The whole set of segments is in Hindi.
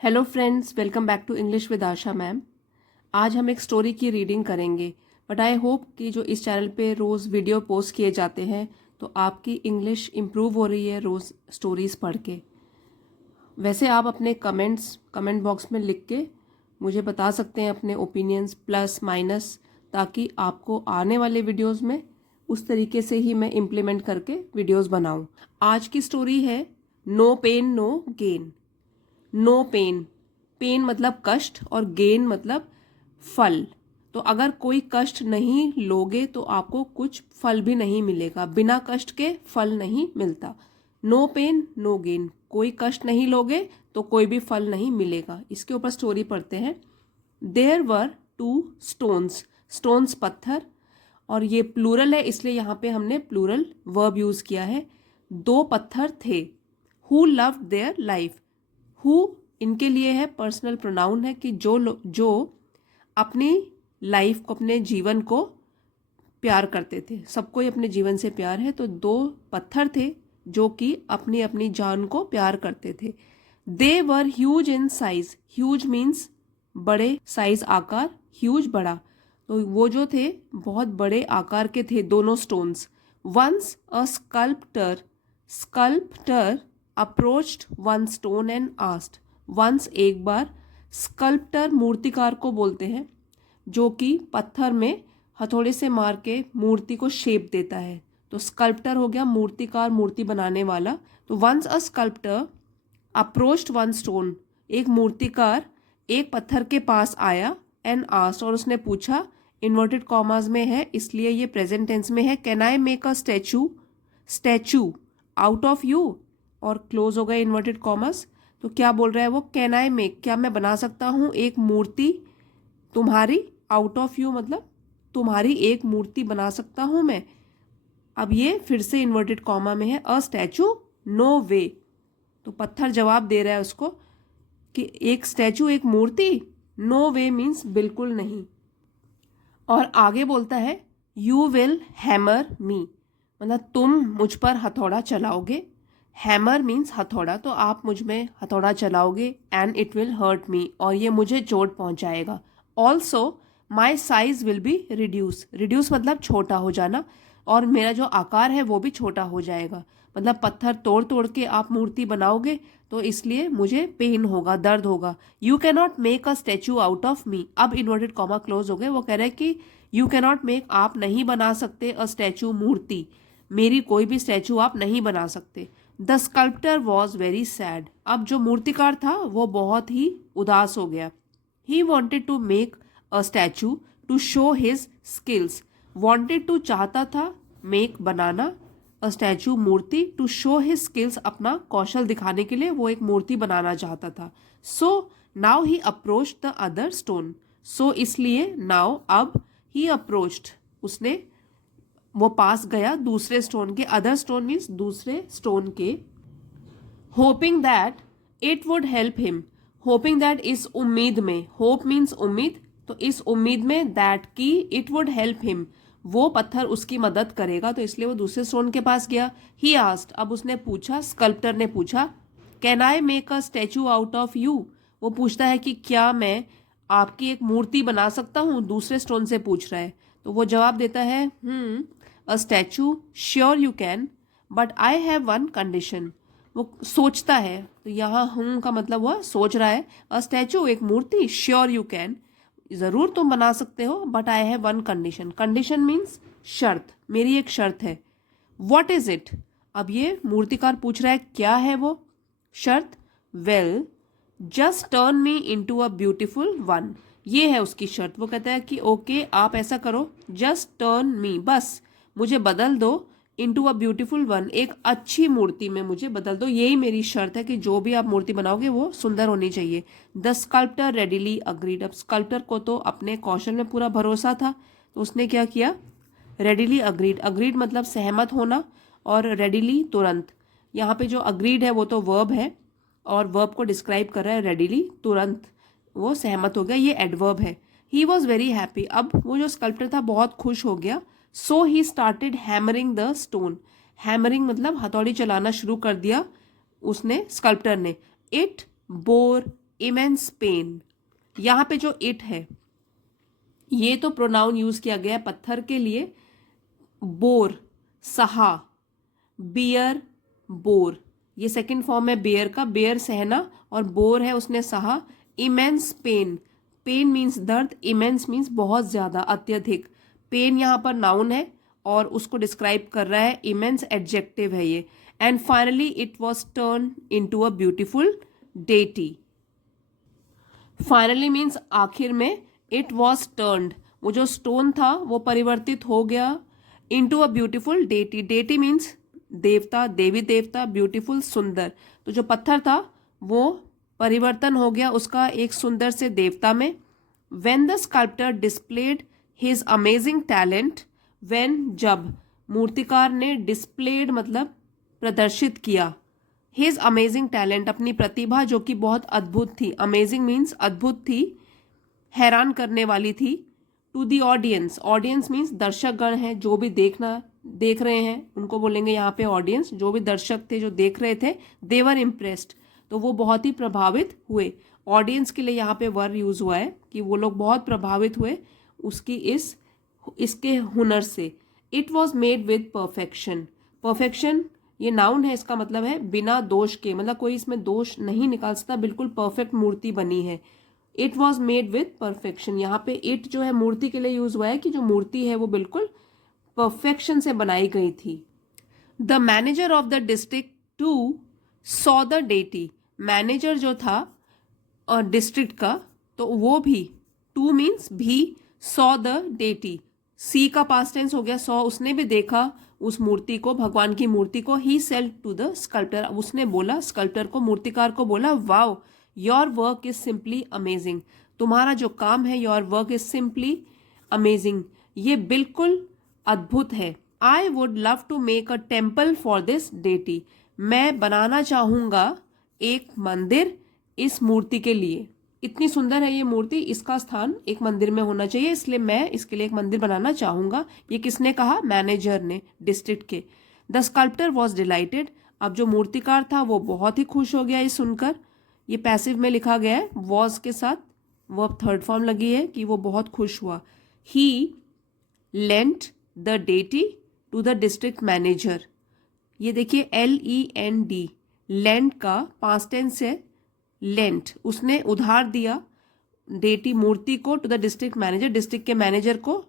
Hello friends, welcome back to English with Asha ma'am. आज हम एक स्टोरी की रीडिंग करेंगे। बट आई होप कि जो इस चैनल पे रोज़ वीडियो पोस्ट किए जाते हैं तो आपकी इंग्लिश इम्प्रूव हो रही है रोज़ स्टोरीज़ पढ़ के। वैसे आप अपने कमेंट बॉक्स में लिख के मुझे बता सकते हैं अपने ओपिनियंस प्लस माइनस, ताकि आपको आने वाले वीडियोज़ में उस तरीके से ही मैं इम्प्लीमेंट करके वीडियोज़ बनाऊँ। आज की स्टोरी है no pain no gain. No pain, pain मतलब कष्ट और गेन मतलब फल। तो अगर कोई कष्ट नहीं लोगे तो आपको कुछ फल भी नहीं मिलेगा। बिना कष्ट के फल नहीं मिलता। नो पेन नो गेन, कोई कष्ट नहीं लोगे तो कोई भी फल नहीं मिलेगा। इसके ऊपर स्टोरी पढ़ते हैं। There were two stones, stones पत्थर, और ये प्लूरल है इसलिए यहाँ पे हमने प्लूरल वर्ब यूज किया है। दो पत्थर थे। Who loved their life, who इनके लिए है पर्सनल प्रोनाउन है कि जो अपनी लाइफ को, अपने जीवन को प्यार करते थे। सबको ही अपने जीवन से प्यार है। तो दो पत्थर थे जो कि अपनी अपनी जान को प्यार करते थे। They were huge in size, huge means बड़े, साइज आकार, ह्यूज बड़ा। तो वो जो थे बहुत बड़े आकार के थे दोनों stones. Once a sculptor approached one stone and asked, once एक बार, स्कल्प्टर मूर्तिकार को बोलते हैं जो कि पत्थर में हथौड़े से मार के मूर्ति को शेप देता है। तो स्कल्प्टर हो गया मूर्तिकार, मूर्ति बनाने वाला। तो once a sculptor approached one stone, एक मूर्तिकार एक पत्थर के पास आया, एंड आस्क्ड और उसने पूछा, इन्वर्टेड कॉमास में है इसलिए ये प्रेजेंट टेंस में है, can I make a statue out of you, और क्लोज हो गए इन्वर्टेड कॉमर्स। तो क्या बोल रहा है वो, कैन आई मेक, क्या मैं बना सकता हूँ एक मूर्ति तुम्हारी, आउट ऑफ यू मतलब तुम्हारी एक मूर्ति बना सकता हूँ मैं। अब ये फिर से इन्वर्टेड कॉमा में है, अ स्टैचू नो वे। तो पत्थर जवाब दे रहा है उसको कि एक स्टैचू, एक मूर्ति, नो वे मीन्स बिल्कुल नहीं। और आगे बोलता है यू विल हैमर मी, मतलब तुम मुझ पर हथौड़ा चलाओगे। हैमर मीन्स हथौड़ा, तो आप मुझ में हथौड़ा चलाओगे, and it will hurt me, और ये मुझे चोट पहुंचाएगा। Also my size will be reduce, reduce मतलब छोटा हो जाना, और मेरा जो आकार है वो भी छोटा हो जाएगा। मतलब पत्थर तोड़ तोड़ के आप मूर्ति बनाओगे तो इसलिए मुझे पेन होगा, दर्द होगा। You cannot make a statue out of me, अब इन्वर्टेड कॉमा क्लोज हो गए। वो कह रहे हैं कि यू कैनॉट मेक, आप नहीं बना सकते, अ स्टैचू मूर्ति, मेरी कोई भी स्टैचू आप नहीं बना सकते। The sculptor was very sad, अब जो मूर्तिकार था वो बहुत ही उदास हो गया। He wanted to make a statue to show his skills, wanted to चाहता था, मेक बनाना, अ स्टैचू मूर्ति, टू शो हिज स्किल्स अपना कौशल दिखाने के लिए वो एक मूर्ति बनाना चाहता था। So now he approach the other stone, so इसलिए नाउ अब, ही अप्रोच्ड उसने, वो पास गया दूसरे स्टोन के, अदर स्टोन मीन्स दूसरे स्टोन के, hoping that it would help him, hoping that इस उम्मीद में, होप मीन्स उम्मीद, तो इस उम्मीद में, दैट की इट वुड हेल्प हिम, वो पत्थर उसकी मदद करेगा, तो इसलिए वो दूसरे स्टोन के पास गया। ही आस्क्ड, अब उसने पूछा, स्कल्प्टर ने पूछा, can I make a statue out of you, वो पूछता है कि क्या मैं आपकी एक मूर्ति बना सकता हूँ, दूसरे स्टोन से पूछ रहा है। तो वो जवाब देता है, a statue sure you can, but I have one condition. वो सोचता है, तो यहाँ हूँ का मतलब वह सोच रहा है। अ स्टैचू एक मूर्ति, श्योर यू कैन जरूर तुम बना सकते हो, but I have one condition, condition means शर्त, मेरी एक शर्त है। व्हाट इज इट, अब ये मूर्तिकार पूछ रहा है क्या है वो शर्त। Well just turn me into a beautiful one, ये है उसकी शर्त। वो कहता है कि ओके आप ऐसा करो, जस्ट टर्न मी, बस मुझे बदल दो, इनटू अ ब्यूटीफुल वन, एक अच्छी मूर्ति में मुझे बदल दो, यही मेरी शर्त है कि जो भी आप मूर्ति बनाओगे वो सुंदर होनी चाहिए। द स्कल्प्टर रेडिली अग्रीड, अब स्कल्प्टर को तो अपने कौशल में पूरा भरोसा था, तो उसने क्या किया, रेडिली अग्रीड, अग्रीड मतलब सहमत होना, और रेडिली तुरंत। यहाँ पे जो अग्रीड है वो तो वर्ब है, और वर्ब को डिस्क्राइब कर रहा है, रेडिली तुरंत वो सहमत हो गया, ये एडवर्ब है। ही वॉज वेरी हैप्पी, अब वो जो स्कल्प्टर था बहुत खुश हो गया। So he started hammering the stone, hammering मतलब हथौड़ी चलाना शुरू कर दिया उसने, स्कल्प्टर ने। It bore immense pain. यहाँ पे जो इट है ये तो प्रोनाउन यूज किया गया है पत्थर के लिए। बोर सहा, बियर बोर, ये सेकंड फॉर्म है बेयर का, बेयर सहना, और बोर है उसने सहा। इमेंस पेन, पेन मीन्स दर्द, इमेंस मीन्स बहुत ज्यादा, अत्यधिक। पेन यहाँ पर नाउन है और उसको डिस्क्राइब कर रहा है, इमेंस एडजेक्टिव है ये। And finally it was turn into a beautiful deity. Finally means आखिर में, इट वॉज टर्न्ड, वो जो स्टोन था वो परिवर्तित हो गया into a beautiful deity. Deity means देवता, देवी देवता, ब्यूटीफुल सुंदर। तो जो पत्थर था वो परिवर्तन हो गया उसका एक सुंदर से देवता में। When the sculptor displayed his amazing talent, when जब मूर्तिकार ने डिस्प्लेड मतलब प्रदर्शित किया, हिज अमेजिंग टैलेंट अपनी प्रतिभा जो कि बहुत अद्भुत थी, अमेजिंग मीन्स अद्भुत थी, हैरान करने वाली थी। To the audience, audience means दर्शकगण हैं जो भी देख रहे हैं उनको बोलेंगे यहाँ पे ऑडियंस। जो भी दर्शक थे जो देख रहे थे, देवर इम्प्रेस्ड, तो वो बहुत ही प्रभावित हुए। ऑडियंस के लिए यहाँ पे वर्ड यूज हुआ है कि वो लोग बहुत प्रभावित हुए उसकी इसके हुनर से। It was made with perfection, perfection ये नाउन है, इसका मतलब है बिना दोष के, मतलब कोई इसमें दोष नहीं निकाल सकता, बिल्कुल परफेक्ट मूर्ति बनी है। It was made with perfection, यहाँ पे इट जो है मूर्ति के लिए यूज हुआ है कि जो मूर्ति है वो बिल्कुल परफेक्शन से बनाई गई थी। The manager of the district too saw the deity, manager जो था डिस्ट्रिक्ट का तो वो भी, टू मीन्स भी, सॉ द डेटी, सी का पास्ट टेंस हो गया, सॉ उसने भी देखा उस मूर्ति को, भगवान की मूर्ति को। He said to the sculptor, उसने बोला स्कल्प्टर को, मूर्तिकार को बोला, wow your work is simply amazing, तुम्हारा जो काम है, your work is simply amazing, ये बिल्कुल अद्भुत है। I would love to make a temple for this deity, मैं बनाना चाहूंगा एक मंदिर इस मूर्ति के लिए, इतनी सुंदर है ये मूर्ति, इसका स्थान एक मंदिर में होना चाहिए, इसलिए मैं इसके लिए एक मंदिर बनाना चाहूंगा। ये किसने कहा? मैनेजर ने, डिस्ट्रिक्ट के। द स्कल्प्टर वॉज डिलाइटेड, अब जो मूर्तिकार था वो बहुत ही खुश हो गया ये सुनकर। ये पैसिव में लिखा गया है, वॉज के साथ वर्ब थर्ड फॉर्म लगी है कि वो बहुत खुश हुआ। He lent the deity to the district manager, ये देखिए LEND, लेंट का पास्ट टेंस है लेंट, उसने उधार दिया डेटी मूर्ति को to the district manager, district के मैनेजर को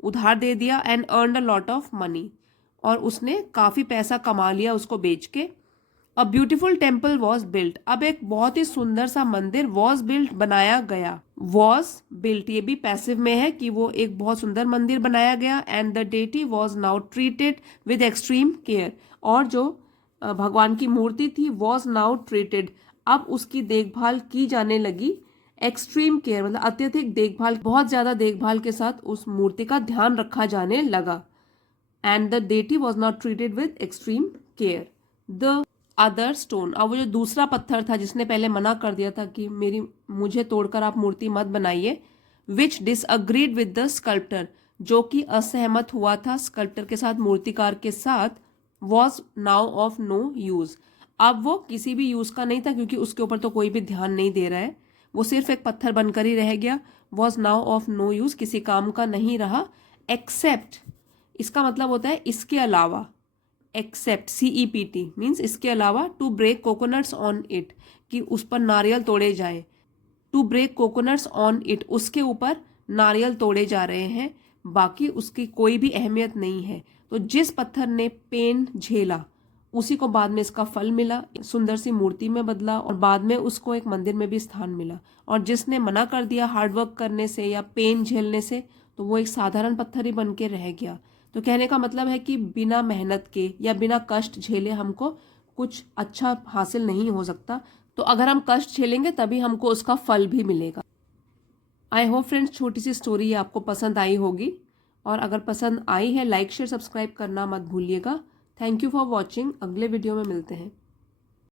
उधार दे दिया। And earn a lot of money, और उसने काफ़ी पैसा कमा लिया उसको बेच के। A beautiful temple was built, अब एक बहुत ही सुंदर सा मंदिर वॉज बिल्ट बनाया गया। वॉज बिल्ट ये भी पैसिव में है कि वो एक बहुत सुंदर मंदिर बनाया गया। And the deity was now treated with extreme care, और जो भगवान की मूर्ति थी वॉज नाउ ट्रीटेड, अब उसकी देखभाल की जाने लगी। एक्सट्रीम केयर मतलब अत्यधिक देखभाल, बहुत ज्यादा देखभाल के साथ उस मूर्ति का ध्यान रखा जाने लगा। And the deity was not treated with extreme care. The other stone, अब वो जो दूसरा पत्थर था जिसने पहले मना कर दिया था कि मुझे तोड़कर आप मूर्ति मत बनाइए, विच डिसअग्रीड विद द स्कल्प्टर, जो कि असहमत हुआ था स्कल्प्टर के साथ, मूर्तिकार के साथ, was now of no use, अब वो किसी भी यूज का नहीं था क्योंकि उसके ऊपर तो कोई भी ध्यान नहीं दे रहा है, वो सिर्फ एक पत्थर बनकर ही रह गया। Was now of no use, किसी काम का नहीं रहा। एक्सेप्ट, इसका मतलब होता है इसके अलावा, एक्सेप्ट CEPT मीन्स इसके अलावा। To break coconuts on it, कि उस पर नारियल तोड़े जाए। To break coconuts on it, उसके ऊपर नारियल तोड़े जा रहे हैं, बाकी उसकी कोई भी अहमियत नहीं है। तो जिस पत्थर ने पेन झेला उसी को बाद में इसका फल मिला, सुंदर सी मूर्ति में बदला, और बाद में उसको एक मंदिर में भी स्थान मिला। और जिसने मना कर दिया हार्डवर्क करने से या पेन झेलने से, तो वो एक साधारण पत्थर ही बन के रह गया। तो कहने का मतलब है कि बिना मेहनत के या बिना कष्ट झेले हमको कुछ अच्छा हासिल नहीं हो सकता, तो अगर हम कष्ट झेलेंगे तभी हमको उसका फल भी मिलेगा। आई होप फ्रेंड्स छोटी सी स्टोरी आपको पसंद आई होगी, और अगर पसंद आई है लाइक शेयर सब्सक्राइब करना मत भूलिएगा। थैंक यू फॉर वॉचिंग, अगले वीडियो में मिलते हैं।